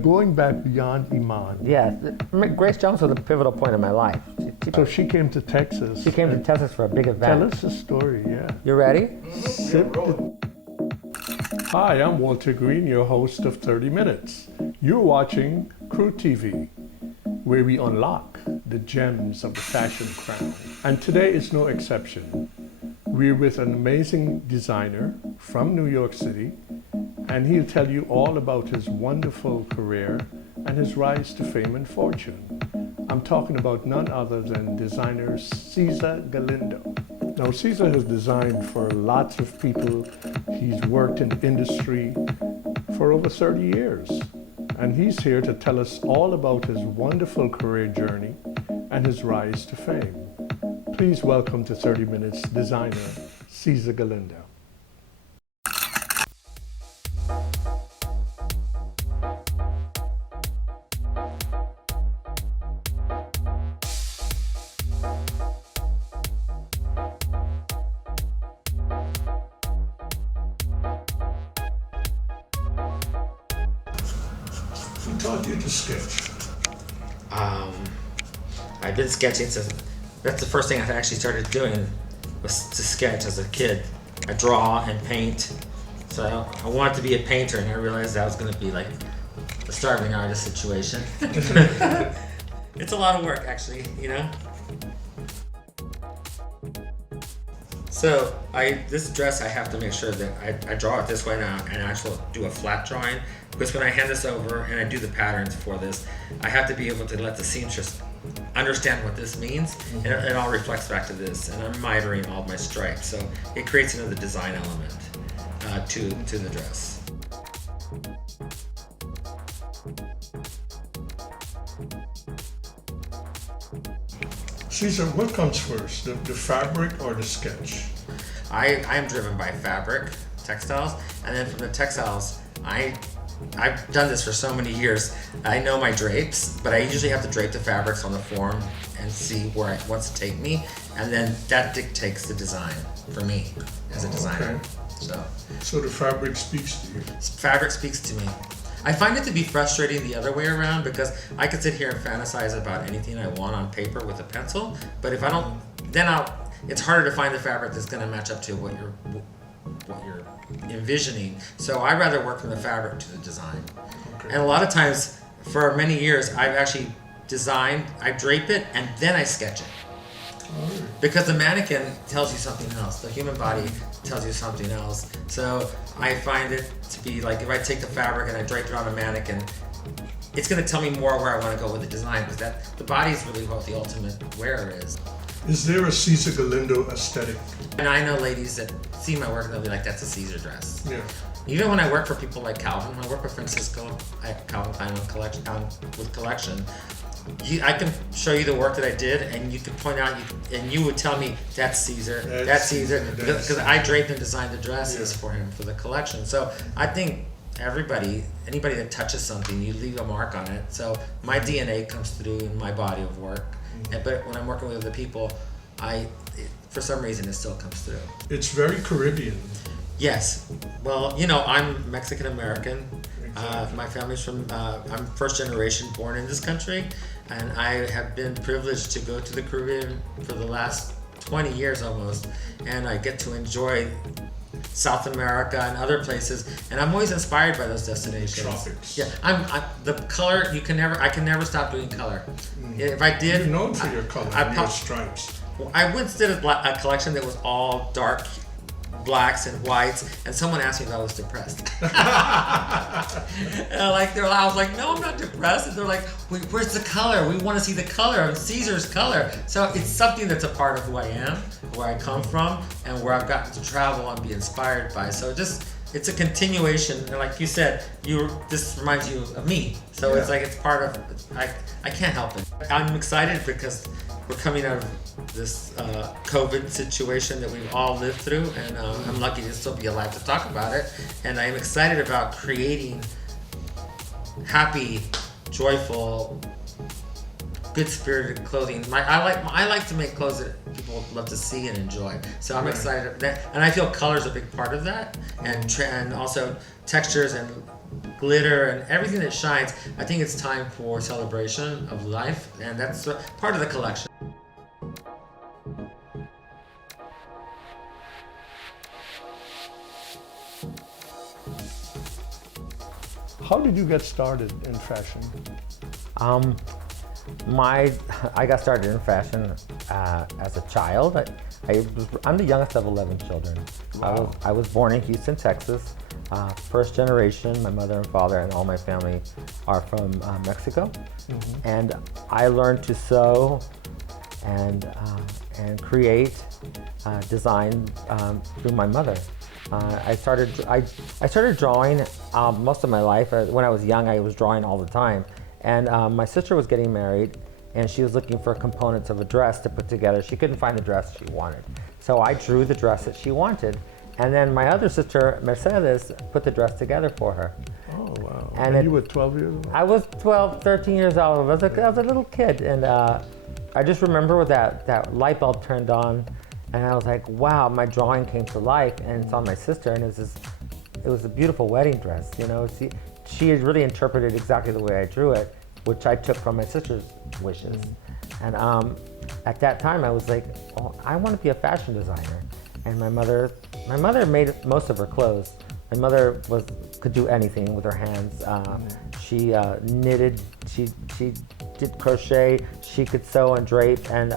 going back beyond Iman. Yeah, Grace Jones was a pivotal point in my life. So she came to Texas. She came to Texas for a big event. Tell us the story, yeah. You ready? Hi, I'm Walter Green, your host of 30 Minutes. You're watching Crew TV, where we unlock the gems of the fashion crown. And today is no exception. We're with an amazing designer from New York City, and he'll tell you all about his wonderful career and his rise to fame and fortune. I'm talking about none other than designer Cesar Galindo. Now, Cesar has designed for lots of people. He's worked in the industry for over 30 years, and he's here to tell us all about his wonderful career journey and his rise to fame. Please welcome to 30 Minutes designer Cesar Galindo. Who taught you to sketch? I've been sketching since, that's the first thing I actually started doing, was to sketch as a kid. I draw and paint. So I wanted to be a painter, and I realized that was going to be like the starving artist situation. It's a lot of work, actually, you know? So this dress, I have to make sure that I draw it this way now and actually do a flat drawing, because when I hand this over and I do the patterns for this, I have to be able to let the seamstress understand what this means, and it all reflects back to this, and I'm mitering all my stripes, so it creates another design element to the dress. Cesar, what comes first, the fabric or the sketch? I'm driven by fabric, textiles, and then from the textiles, I've done this for so many years. I know my drapes, but I usually have to drape the fabrics on the form and see where it wants to take me, and then that dictates the design for me as a designer. Okay. So the fabric speaks to you? Fabric speaks to me. I find it to be frustrating the other way around, because I could sit here and fantasize about anything I want on paper with a pencil, but if I don't, it's harder to find the fabric that's going to match up to what you're envisioning. So I'd rather work from the fabric to the design. Okay. And a lot of times, for many years, I've actually designed, I drape it, and then I sketch it. Oh. Because the mannequin tells you something else. The human body tells you something else. So I find it to be like, if I take the fabric and I drape it on a mannequin, it's going to tell me more where I want to go with the design, because the body is really what the ultimate wearer is. Is there a Cesar Galindo aesthetic? And I know ladies that see my work and they'll be like, that's a Cesar dress. Yeah. Even when I work for people like Calvin, when I work with Francisco at Calvin Klein with collection, I can show you the work that I did, and you could point out, and you would tell me, that's Cesar, that's Cesar, because I draped and designed the dresses for him for the collection. So I think anybody that touches something, you leave a mark on it. So my DNA comes through in my body of work. But when I'm working with other people, for some reason, it still comes through. It's very Caribbean. Yes. Well, you know, I'm Mexican American. Exactly. My family's from, I'm first generation born in this country, and I have been privileged to go to the Caribbean for the last 20 years almost, and I get to enjoy South America and other places, and I'm always inspired by those destinations. Tropics. Yeah, the color. I can never stop doing color. If I did, you're known for your color and your stripes. I once did a collection that was all dark blacks and whites, and someone asked me if I was depressed. And I was like, no, I'm not depressed. And they're like, where's the color? We want to see the color of Caesar's color. So it's something that's a part of who I am, where I come from, and where I've gotten to travel and be inspired by. So it's a continuation. And like you said, this reminds you of me. So It's like it's part of, I can't help it. I'm excited because we're coming out of this COVID situation that we've all lived through, and I'm lucky to still be alive to talk about it. And I'm excited about creating happy, joyful, good-spirited clothing. I like to make clothes that people love to see and enjoy. So I'm excited, and I feel color is a big part of that, and also textures and glitter and everything that shines. I think it's time for celebration of life, and that's part of the collection. How did you get started in fashion? I got started in fashion as a child. I'm the youngest of 11 children. Wow. I was born in Houston, Texas. First generation. My mother and father and all my family are from Mexico. Mm-hmm. And I learned to sew and create, design through my mother. I started drawing most of my life. When I was young, I was drawing all the time. And my sister was getting married, and she was looking for components of a dress to put together. She couldn't find the dress she wanted. So I drew the dress that she wanted. And then my other sister, Mercedes, put the dress together for her. Oh, wow. And you were 12 years old? I was 12, 13 years old. I was a little kid. And I just remember that light bulb turned on. And I was like, wow, my drawing came to life, and it's on my sister, and it was a beautiful wedding dress, you know. She had really interpreted exactly the way I drew it, which I took from my sister's wishes. And at that time, I was like, oh, I want to be a fashion designer. And my mother made most of her clothes. My mother could do anything with her hands. She knitted, she did crochet, she could sew and drape, and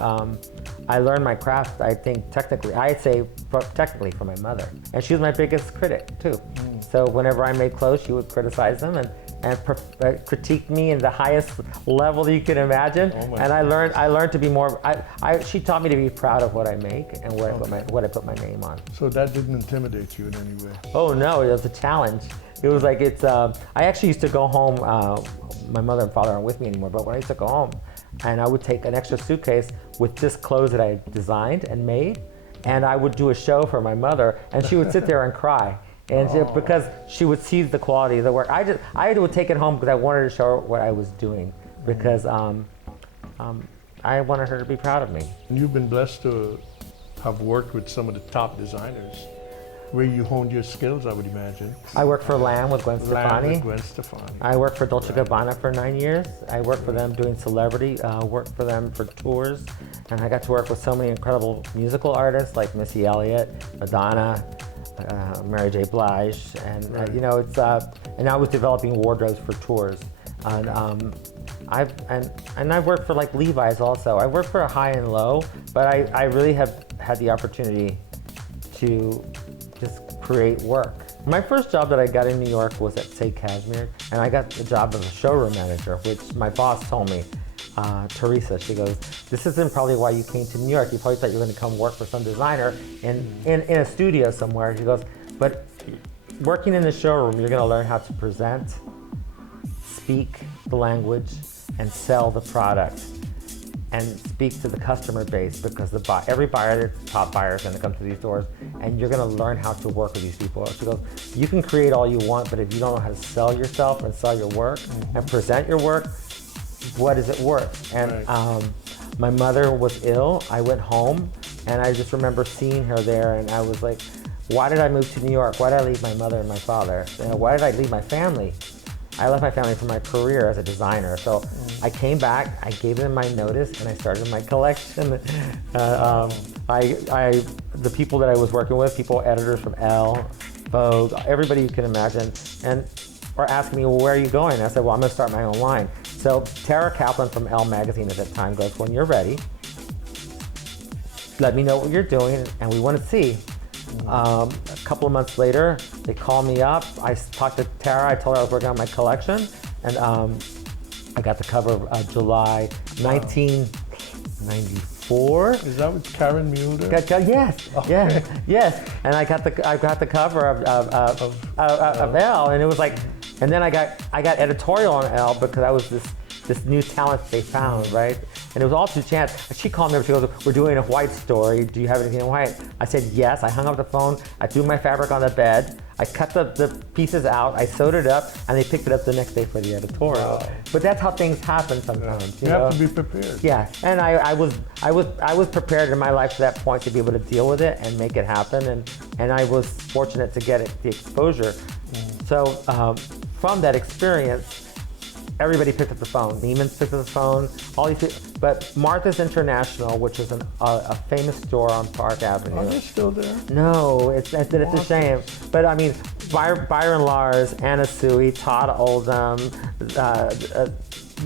I learned my craft, I think technically from my mother. And she was my biggest critic too. So whenever I made clothes, she would criticize them and critique me in the highest level that you can imagine. Oh, and I learned to be more, she taught me to be proud of what I make and what I put my name on. So that didn't intimidate you in any way? Oh no, it was a challenge. It was like, I actually used to go home, my mother and father aren't with me anymore, but when I used to go home, and I would take an extra suitcase with just clothes that I designed and made, and I would do a show for my mother, and she would sit there and cry. And because she would see the quality of the work. I would take it home because I wanted to show her what I was doing, because I wanted her to be proud of me. You've been blessed to have worked with some of the top designers, where you honed your skills, I would imagine. I worked for Lamb with Gwen Stefani. I worked for Dolce & Gabbana for 9 years. I worked for them doing celebrity, worked for them for tours, and I got to work with so many incredible musical artists like Missy Elliott, Madonna, Mary J. Blige, and you know, and I was developing wardrobes for tours. And I've worked for like Levi's also. I worked for a high and low, but I really have had the opportunity to just create work. My first job that I got in New York was at Say Cashmere, and I got the job of a showroom manager, which my boss told me, Teresa, she goes, this isn't probably why you came to New York. You probably thought you were going to come work for some designer in a studio somewhere. She goes, but working in the showroom, you're going to learn how to present, speak the language, and sell the product, and speak to the customer base, because every buyer, the top buyer, is going to come to these doors, and you're going to learn how to work with these people. She goes, you can create all you want, but if you don't know how to sell yourself and sell your work and present your work, what is it worth? And my mother was ill. I went home, and I just remember seeing her there, and I was like, why did I move to New York? Why did I leave my mother and my father? You know, why did I leave my family? I left my family for my career as a designer. So I came back, I gave them my notice, and I started my collection. The people that I was working with, editors from Elle, Vogue, everybody you can imagine, and were asking me, well, where are you going? I said, well, I'm gonna start my own line. So Tara Kaplan from Elle magazine at that time goes, when you're ready, let me know what you're doing, and we want to see. A couple of months later, they called me up. I talked to Tara. I told her I was working on my collection, and I got the cover of July 1994. Is that with Karen Mulder? Yes, okay. yes. And I got the cover of Elle, and it was like, and then I got editorial on Elle because I was this new talent they found, right? And it was all through chance. She called me up, she goes, we're doing a white story. Do you have anything in white? I said, yes. I hung up the phone. I threw my fabric on the bed. I cut the pieces out. I sewed it up, and they picked it up the next day for the editorial. Wow. But that's how things happen sometimes. You have to be prepared. Yeah, and I was prepared in my life to that point to be able to deal with it and make it happen. And I was fortunate to get the exposure. So from that experience, everybody picked up the phone. Neiman's picked up the phone, all these people. But Martha's International, which is a famous store on Park Avenue. Are they still there? No, it's a shame. But I mean, Byron Lars, Anna Sui, Todd Oldham,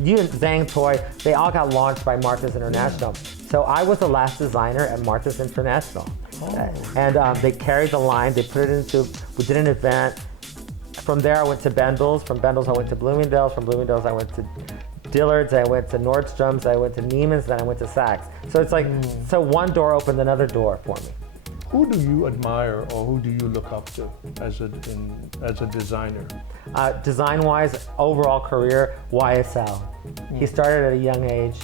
Zhang Toy, they all got launched by Martha's International. So I was the last designer at Martha's International. And they carried the line, they put it into, we did an event. From there I went to Bendel's, from Bendel's I went to Bloomingdale's, from Bloomingdale's I went to Dillard's, I went to Nordstrom's, I went to Neiman's, then I went to Saks. So it's like, so one door opened another door for me. Who do you admire or who do you look up to as a designer? Design-wise, overall career, YSL. He started at a young age,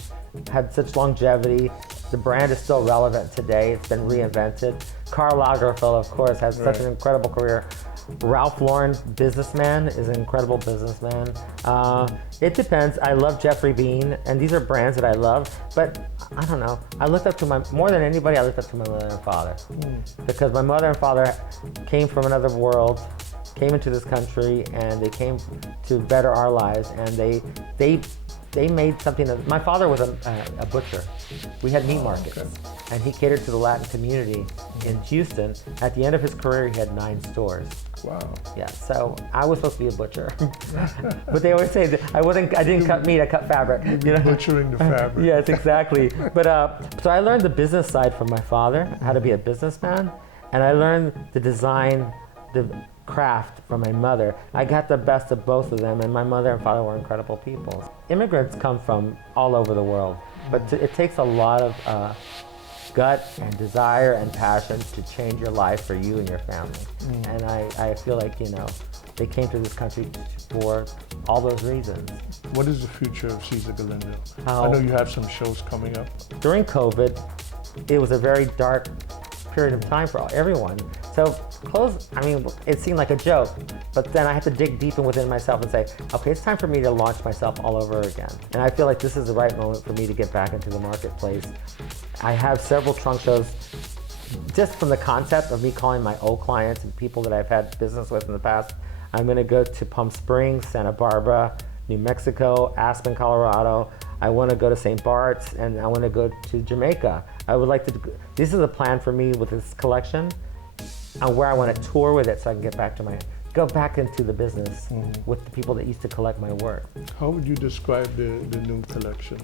had such longevity. The brand is still relevant today. It's been reinvented. Karl Lagerfeld, of course, has such an incredible career. Ralph Lauren, businessman, is an incredible businessman. It depends. I love Jeffrey Bean, and these are brands that I love, but I don't know. I looked up to more than anybody, I looked up to my mother and father. Because my mother and father came from another world, came into this country, and they came to better our lives, and they made something that, my father was a butcher. We had meat markets, and he catered to the Latin community in Houston. At the end of his career, he had 9 stores. Wow. Yeah, so I was supposed to be a butcher. But they always say that I didn't cut meat, I cut fabric. You know? Butchering the fabric. Yes, exactly. But so I learned the business side from my father, how to be a businessman, and I learned the design, the craft from my mother. I got the best of both of them, and my mother and father were incredible people. Immigrants come from all over the world, but it takes a lot of gut and desire and passion to change your life for you and your family. And I feel like, they came to this country for all those reasons. What is the future of Cesar Galindo? I know you have some shows coming up. During COVID, it was a very dark period of time for everyone. So clothes, it seemed like a joke, but then I had to dig deep within myself and say, okay, it's time for me to launch myself all over again. And I feel like this is the right moment for me to get back into the marketplace. I have several trunk shows just from the concept of me calling my old clients and people that I've had business with in the past. I'm gonna go to Palm Springs, Santa Barbara, New Mexico, Aspen, Colorado. I want to go to St. Bart's, and I want to go to Jamaica. I would like to, this is a plan for me with this collection and where I want to tour with it so I can go back into the business with the people that used to collect my work. How would you describe the new collection?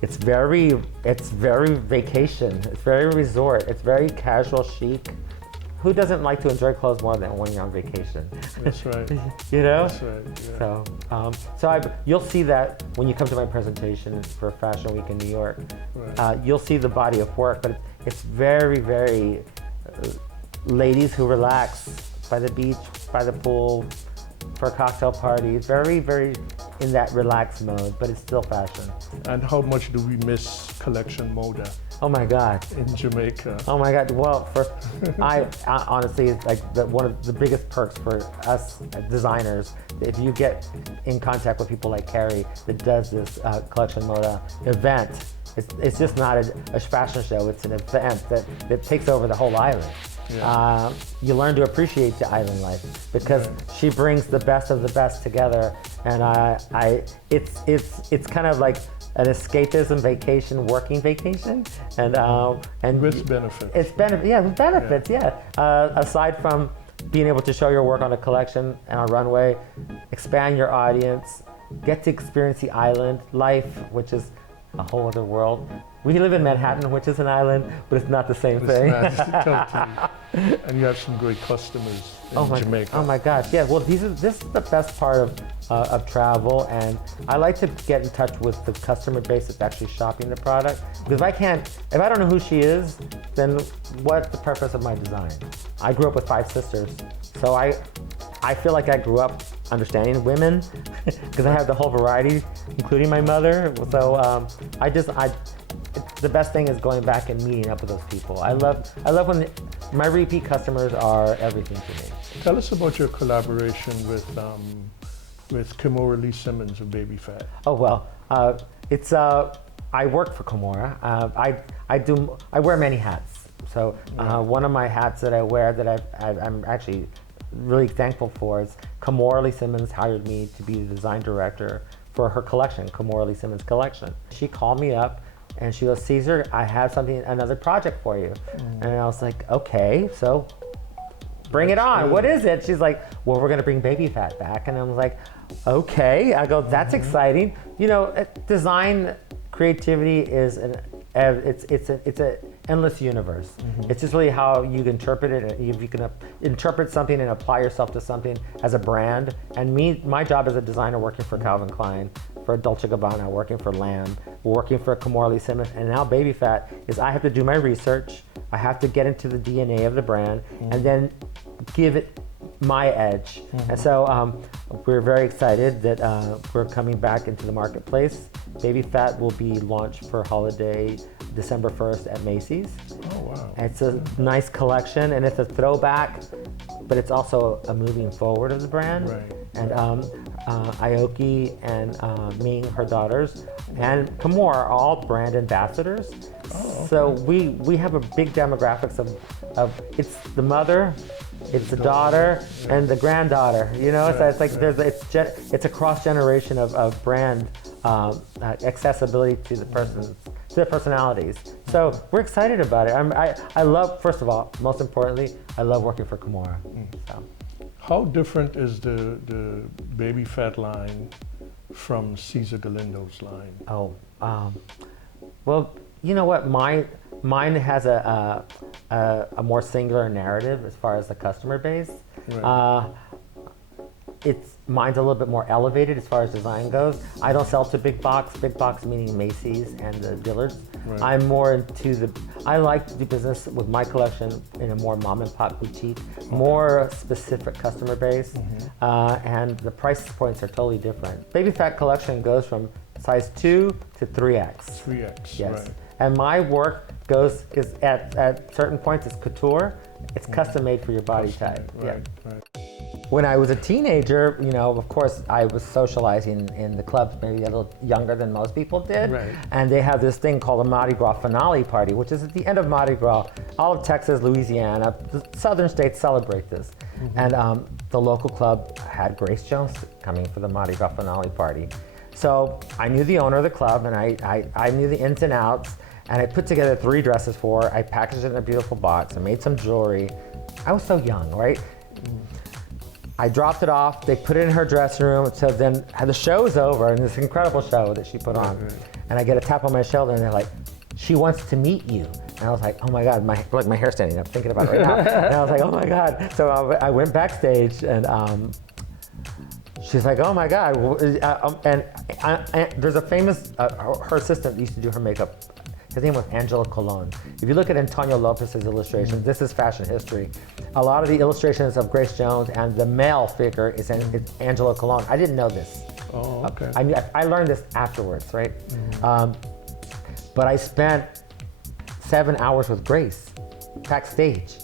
It's very vacation. It's very resort. It's very casual chic. Who doesn't like to enjoy clothes more than when you're on vacation? That's right. You know? That's right. Yeah. So you'll see that when you come to my presentation for Fashion Week in New York. Right. You'll see the body of work, but it's very, very ladies who relax by the beach, by the pool, for a cocktail party. Very, very in that relaxed mode, but it's still fashion. And how much do we miss Collection Moda Oh my God. in Jamaica? Oh my God. Well, I honestly, it's like one of the biggest perks for us designers. If you get in contact with people like Carrie that does this Collection Moda event, it's just not a fashion show. It's an event that takes over the whole island. Yeah. You learn to appreciate the island life because she brings the best of the best together, and it's kind of like an escapism vacation, working vacation, and With benefits. It's with benefits. Aside from being able to show your work on a collection and on runway, expand your audience, get to experience the island life, which is a whole other world. We live in Manhattan, which is an island, but it's not the same thing. Totally. And you have some great customers in Jamaica. Oh my gosh, yeah. Well, this is the best part of travel, and I like to get in touch with the customer base that's actually shopping the product. Because if I don't know who she is, then what's the purpose of my design? I grew up with 5 sisters, so I feel like I grew up understanding women because I have the whole variety, including my mother. So the best thing is going back and meeting up with those people. I love when my repeat customers are everything to me. Tell us about your collaboration with Kimora Lee Simmons of Baby Fat. Oh well, I work for Kimora. I wear many hats. So one of my hats that I wear that I'm actually really thankful for is Kamora Lee Simmons hired me to be the design director for her collection, Kamora Lee Simmons collection. She called me up and she goes, Cesar, I have another project for you. And I was like, okay, so bring it on. What is it? She's like, well, we're gonna bring Baby Fat back. And I was like, okay. I go, that's exciting. You know, design creativity is it's an endless universe. It's just really how you interpret it. If you can interpret something and apply yourself to something as a brand. And my job as a designer working for Calvin Klein, for Dolce & Gabbana, working for Lamb, working for Kamora Lee Simmons, and now Baby Fat, is I have to do my research. I have to get into the DNA of the brand and then give it my edge. And so we're very excited that we're coming back into the marketplace. Baby Fat will be launched for holiday December 1st at Macy's. Oh, wow. It's a nice collection and it's a throwback, but it's also a moving forward of the brand. Right. And Aoki and Ming, her daughters, and Kamora are all brand ambassadors. Oh, okay. So we have a big demographics of it's the mother, it's the daughter, and the granddaughter. You know, so it's like it's a cross generation of brand accessibility to the person's, to their personalities. So we're excited about it. I love, first of all, most importantly, I love working for Kamora. So. How different is the Baby Fat line from Cesar Galindo's line? Oh, well, you know what? Mine has a more singular narrative as far as the customer base. Right. Mine's a little bit more elevated as far as design goes. I don't sell to big box meaning Macy's and the Dillards. Right. I'm more into I like to do business with my collection in a more mom and pop boutique, more specific customer base, and the price points are totally different. Baby Fat collection goes from size 2 to 3X. 3X, Yes. right. And my work is at certain points it's couture. It's custom made for your body type. Right, right. When I was a teenager, you know, of course, I was socializing in the clubs, maybe a little younger than most people did. Right. And they have this thing called a Mardi Gras finale party, which is at the end of Mardi Gras. All of Texas, Louisiana, the southern states celebrate this. And the local club had Grace Jones coming for the Mardi Gras finale party. So I knew the owner of the club, and I knew the ins and outs, and I put together 3 dresses for her. I packaged it in a beautiful box. I made some jewelry. I was so young, right? I dropped it off. They put it in her dressing room. So then the show is over, and this incredible show that she put on. And I get a tap on my shoulder, and they're like, "She wants to meet you." And I was like, "Oh my God!" My hair's standing up, thinking about it right now. And I was like, "Oh my God!" So I went backstage, and she's like, "Oh my God!" And there's a famous her assistant used to do her makeup. His name was Angelo Colon. If you look at Antonio Lopez's illustrations, this is fashion history. A lot of the illustrations of Grace Jones and the male figure is Angelo Colon. I didn't know this. Oh, okay. I learned this afterwards, right? But I spent 7 hours with Grace backstage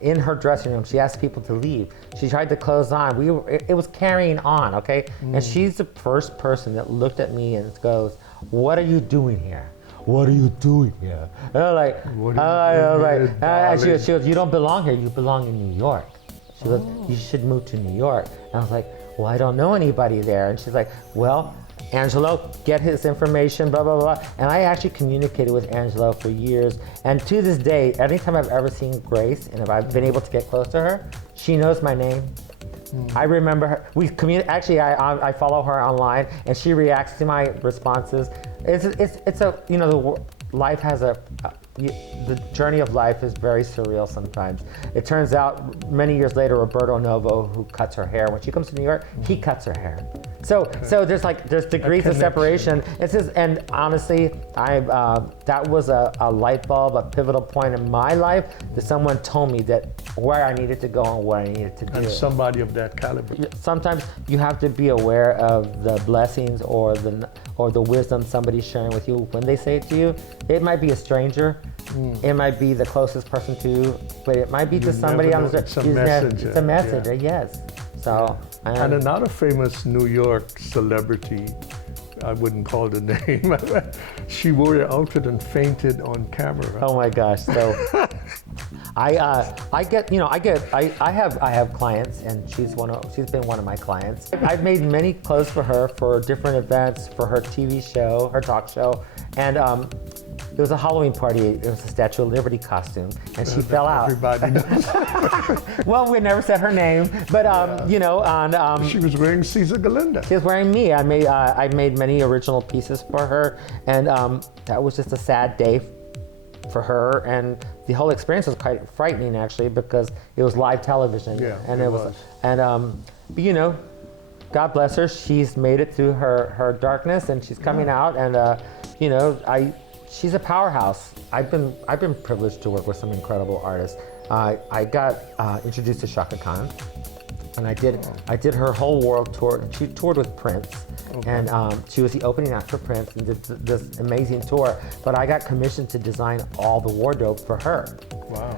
in her dressing room. She asked people to leave. She tried to close on. It was carrying on, okay? And she's the first person that looked at me and goes, "What are you doing here? What are you doing here?" And I'm like, she goes, "You don't belong here, you belong in New York." She goes, "You should move to New York." And I was like, "Well, I don't know anybody there." And she's like, "Well, Angelo, get his information, blah, blah, blah." And I actually communicated with Angelo for years. And to this day, anytime I've ever seen Grace, and if I've been able to get close to her, she knows my name. I remember her. Actually, I follow her online, and she reacts to my responses. It's a, you know, life has the journey of life is very surreal sometimes. It turns out many years later, Roberto Novo, who cuts her hair, when she comes to New York, he cuts her hair. So there's degrees of separation. And honestly, that was a light bulb, a pivotal point in my life that someone told me that where I needed to go and what I needed to do. And somebody of that caliber. Sometimes you have to be aware of the blessings or the wisdom somebody's sharing with you when they say it to you. It might be a stranger. It might be the closest person to you, but it might be to somebody on the street. It's a message. It's a message, yes. So. And another famous New York celebrity, I wouldn't call the name, she wore the outfit and fainted on camera. Oh my gosh, so I have clients, and she's been one of my clients. I've made many clothes for her for different events, for her TV show, her talk show, and there was a Halloween party. It was a Statue of Liberty costume, and she fell out. Everybody knows. Well, we never said her name, but She was wearing Cesar Galindo. she was wearing me. I made many original pieces for her, and that was just a sad day for her, and the whole experience was quite frightening actually, because it was live television. Yeah, and it was. But God bless her. She's made it through her darkness, and she's coming out, and she's a powerhouse. I've been privileged to work with some incredible artists. I got introduced to Shaka Khan, and I did her whole world tour. She toured with Prince, and she was the opening act for Prince, and did this amazing tour. But I got commissioned to design all the wardrobe for her. Wow.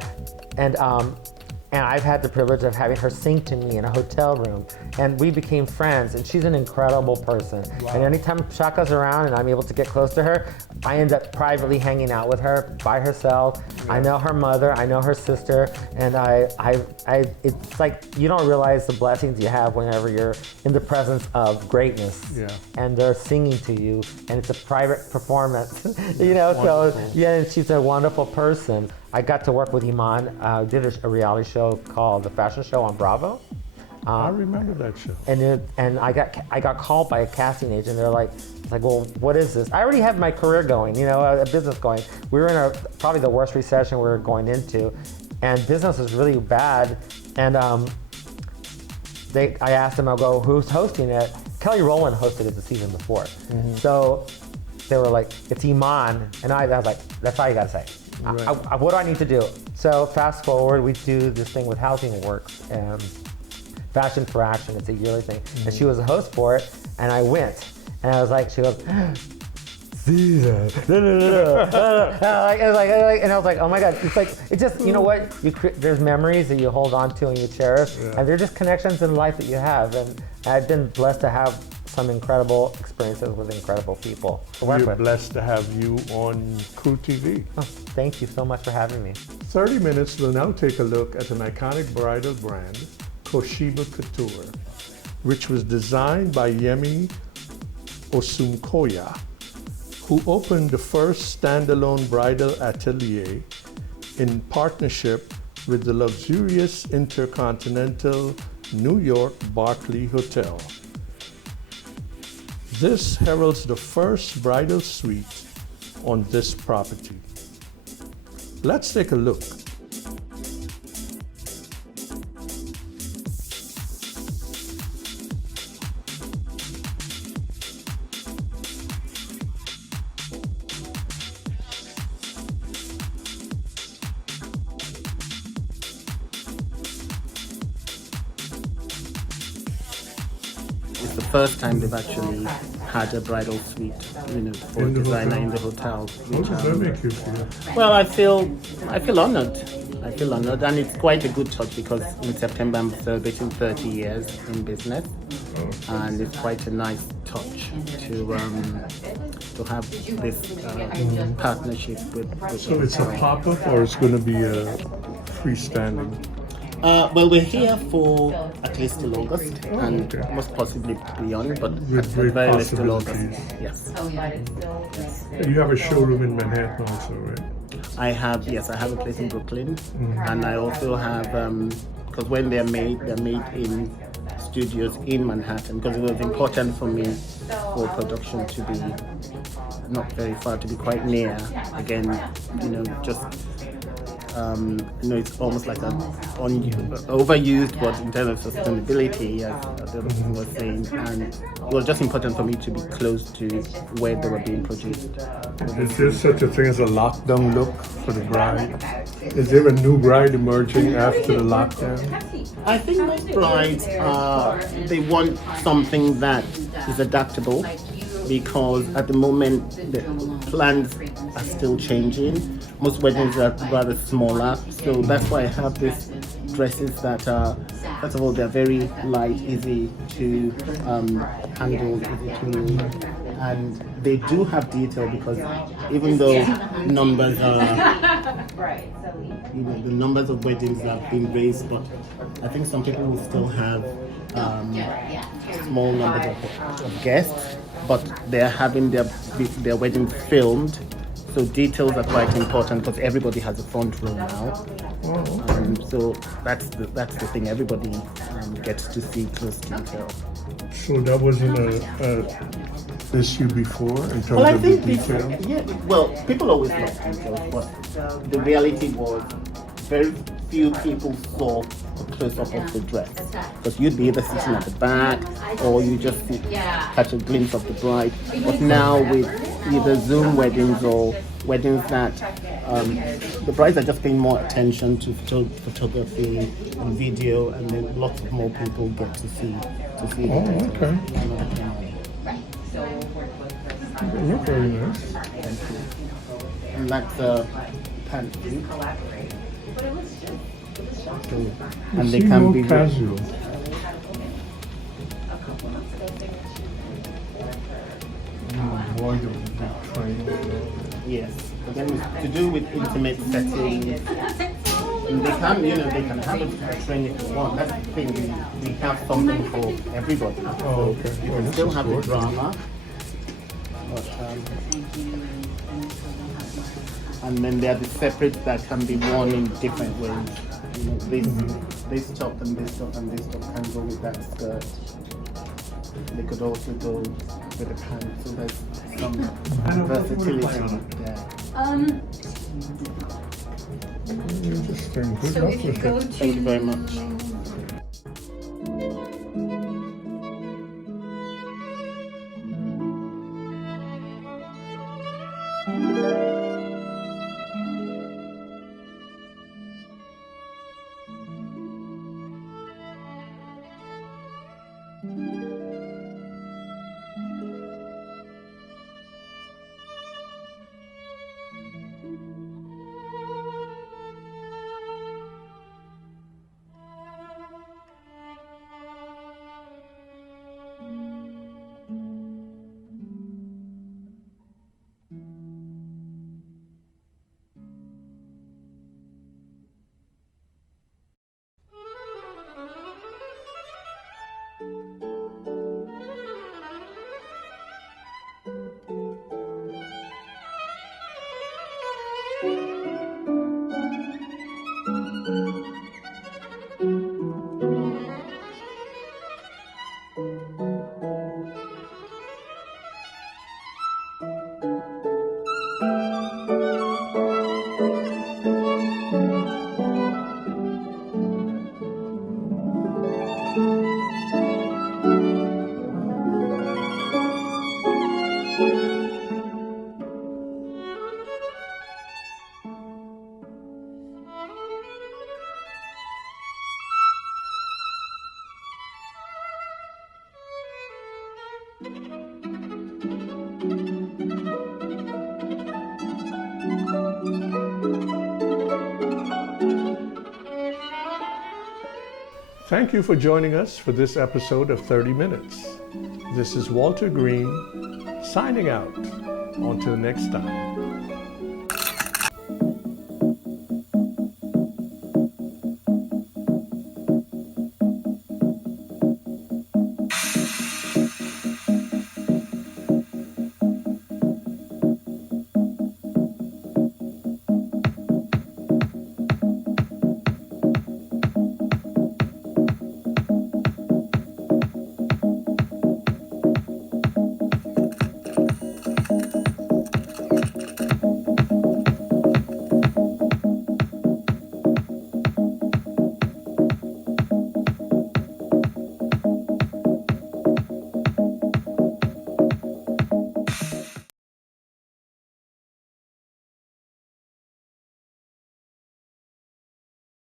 And I've had the privilege of having her sing to me in a hotel room, and we became friends, and she's an incredible person. Wow. And anytime Shaka's around and I'm able to get close to her, I end up privately hanging out with her by herself. Yeah. I know her mother, I know her sister, and it's like you don't realize the blessings you have whenever you're in the presence of greatness. Yeah. And they're singing to you, and it's a private performance. So yeah, and she's a wonderful person. I got to work with Iman, did a reality show called The Fashion Show on Bravo. I remember that show. And I got called by a casting agent. They're like, well, what is this? I already have my career going, a business going. We were in probably the worst recession we were going into, and business was really bad. And I asked them, I'll go, who's hosting it? Kelly Rowland hosted it the season before. Mm-hmm. So they were like, it's Iman. And I was like, that's all you gotta say. Right. What do I need to do? So fast forward, we do this thing with Housing Works and Fashion for Action. It's a yearly thing. Mm-hmm. And she was a host for it, and I went. And I was like, she goes, Cesar. And I was like, oh my God. It's like, it just, you know what? There's memories that you hold on to and you cherish. Yeah. And they're just connections in life that you have. And I've been blessed to have some incredible experiences with incredible people to work with. We're blessed to have you on Crew TV. Oh, thank you so much for having me. 30 Minutes will now take a look at an iconic bridal brand, Toshiba Couture, which was designed by Yemi Osunkoya, who opened the first standalone bridal atelier in partnership with the luxurious Intercontinental New York Barclay Hotel. This heralds the first bridal suite on this property. Let's take a look. It's the first time they've actually had a bridal suite, for a designer in the hotel. What does that make you feel? Well, I feel honored. I feel honored, and it's quite a good touch because in September I'm celebrating 30 years in business, and it's quite a nice touch to have this partnership with. So it's a pop-up, or it's going to be a freestanding? Well, we're here for at least till August, and most possibly beyond, but with at great very least till August. possibilities. Yes. And you have a showroom in Manhattan also, right? I have a place in Brooklyn, and I also have, because when they're made in studios in Manhattan, because it was important for me for production to be not very far, to be quite near. Again, just. It's almost like an overused, but in terms of sustainability, as the person was saying, and it was just important for me to be close to where they were being produced. Is there such a thing as a lockdown look for the bride? Is there a new bride emerging after the lockdown? I think most brides, they want something that is adaptable, because at the moment the plans are still changing. Most weddings are rather smaller, so that's why I have these dresses that are, first of all, they're very light, easy to handle, easy to move, And they do have detail because even though numbers are, the numbers of weddings have been raised, but I think some people will still have small numbers of guests, but they're having their wedding filmed. So details are quite important because everybody has a front row now. So that's the thing. Everybody gets to see close detail. So that wasn't a issue before in terms I of the think detail? people always love details, but the reality was very few people saw a close-up of the dress. Because you'd be either sitting at the back or you just catch a glimpse of the bride. But now with either Zoom weddings or weddings that the brides are just paying more attention to photography and video, and then lots of more people get to see Okay. Look very nice. And that's a pantry. And they can more be casual. Avoid the train. Yes, but then to do with intimate settings, and they can have a train if you want. That's the thing. We have something for everybody. Oh, okay. You Oh, can this still is have the good. drama, but and then there are the separates that can be worn in different ways. This top and this top and this top can go with that skirt. They could also go with the pants. So there's some versatility there. Interesting. Good So luck if you with go it. to Thank you very much. Thank you for joining us for this episode of 30 Minutes. This is Walter Green signing out. Until next time.